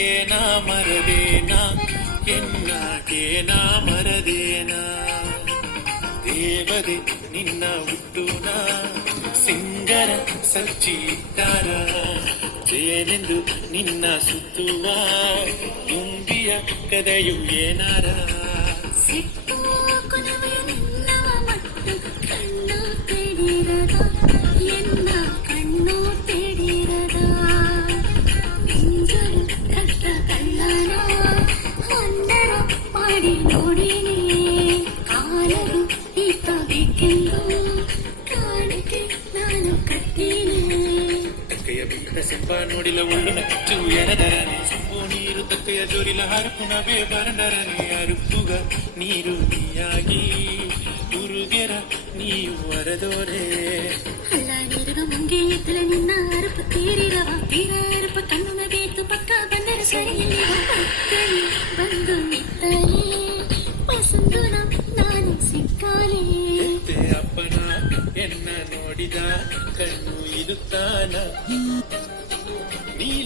ಏನ ಮರದೇನ ಎನ್ನ ಏನ ಮರದೇನ ದೇವದೆ ನಿನ್ನ ಹುಟ್ಟುನ ಸಿಂಗರ ಸಜ್ಜಿದ್ದಾರ ಜೇನೆಂದು ನಿನ್ನ ಸುತ್ತುವ ತುಂಬಿಯ ಕದೆಯು ಏನಾರ ತಕ್ಕಯ್ಯ ಬಿಟ್ಟ ಸೆಂಬ ನೋಡಿಲ ಒಳ್ಳುನ ಕಿಚ್ಚು ಎರದರನೆ ಸೊಂಬು ನೀರು ತಕ್ಕಯ್ಯ ಜೋರಿಲ ಹರಪುನವೇ ಬರಂದರನೆ ಅರುಪುಗ ನೀರು ನೀಯಾಗಿ ಉರುಗೆರ ನೀವು ವರದೋರೆ ಅಲ್ಲ ನೀರು ಮುಂಗೆ ಎತ್ತಲ ನಿನ್ನ ಅರಪ ತೀರಿರವ ತೀರ ಅರಪ ಕಣ್ಣುನ ಬೇತು ಪಕ್ಕ ಬಂದರೆ ಸರಿ ಬಂದು ನಿತ್ತಲೇ ಪಸಂದು ನಾನು ಸಿಕ್ಕಾಲೇ ಅಪ್ಪನ ಎನ್ನ ನೋಡಿದ ಕಣ್ಣು ಇರುತ್ತಾನ ನೀಲ